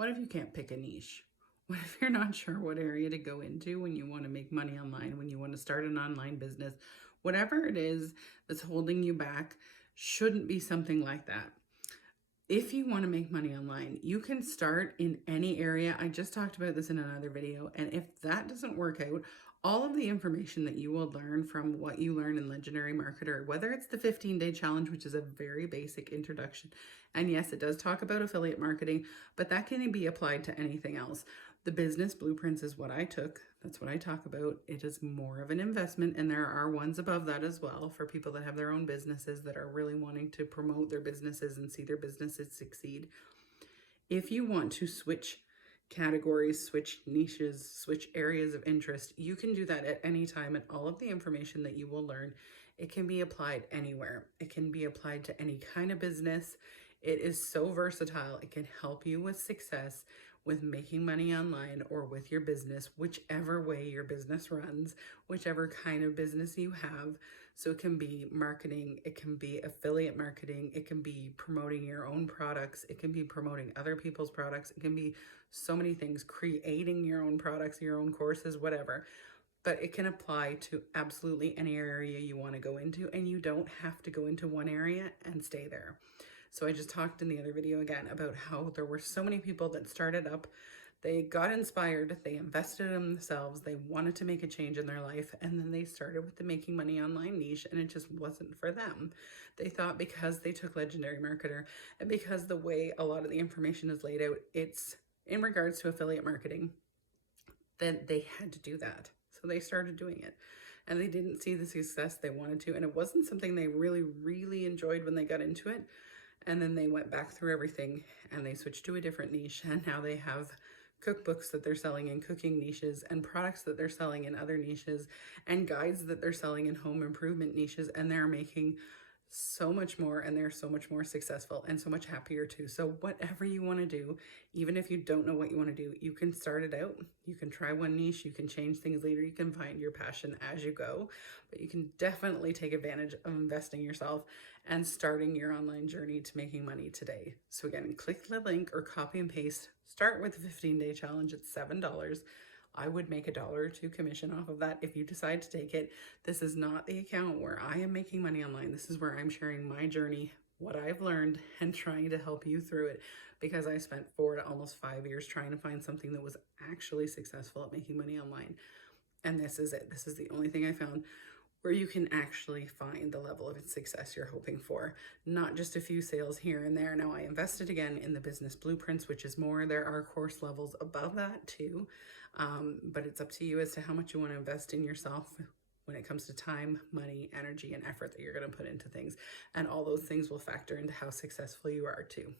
What if you can't pick a niche? What if you're not sure what area to go into when you want to make money online, when you want to start an online business? Whatever it is that's holding you back shouldn't be something like that. If you want to make money online, you can start in any area. I just talked about this in another video. And if that doesn't work out, all of the information that you will learn from what you learn in Legendary Marketer, whether it's the 15-day challenge, which is a very basic introduction. And yes, it does talk about affiliate marketing, but that can be applied to anything else. The business blueprints is what I took. That's what I talk about. It is more of an investment, and there are ones above that as well for people that have their own businesses that are really wanting to promote their businesses and see their businesses succeed. If you want to switch categories, switch niches, switch areas of interest, you can do that at any time, and all of the information that you will learn, it can be applied anywhere. It can be applied to any kind of business. It is so versatile. It can help you with success, with making money online, or with your business, whichever way your business runs, whichever kind of business you have. So it can be marketing, it can be affiliate marketing, it can be promoting your own products, it can be promoting other people's products, it can be so many things, creating your own products, your own courses, whatever. But it can apply to absolutely any area you want to go into, and you don't have to go into one area and stay there. So I just talked in the other video again about how there were so many people that started up, they got inspired, they invested in themselves, they wanted to make a change in their life, and then they started with the making money online niche, and it just wasn't for them. They thought because they took Legendary Marketer, and because the way a lot of the information is laid out, it's in regards to affiliate marketing, then they had to do that. So they started doing it, and they didn't see the success they wanted to, and it wasn't something they really enjoyed when they got into it. And then they went back through everything and they switched to a different niche, and now they have cookbooks that they're selling in cooking niches, and products that they're selling in other niches, and guides that they're selling in home improvement niches, and they're making so much more, and they're so much more successful and so much happier too. So whatever you want to do, even if you don't know what you want to do, you can start it out. You can try one niche, you can change things later, you can find your passion as you go, but you can definitely take advantage of investing yourself and starting your online journey to making money today. So again, click the link or copy and paste, start with the 15-day challenge. It's $7. I would make $1 or $2 commission off of that if you decide to take it. This is not the account where I am making money online. This is where I'm sharing my journey, what I've learned, and trying to help you through it, because I spent 4 to almost 5 years trying to find something that was actually successful at making money online. And this is it. This is the only thing I found where you can actually find the level of success you're hoping for, not just a few sales here and there. Now, I invested again in the business blueprints, which is more. There are course levels above that too, but it's up to you as to how much you want to invest in yourself when it comes to time, money, energy, and effort that you're going to put into things. And all those things will factor into how successful you are too.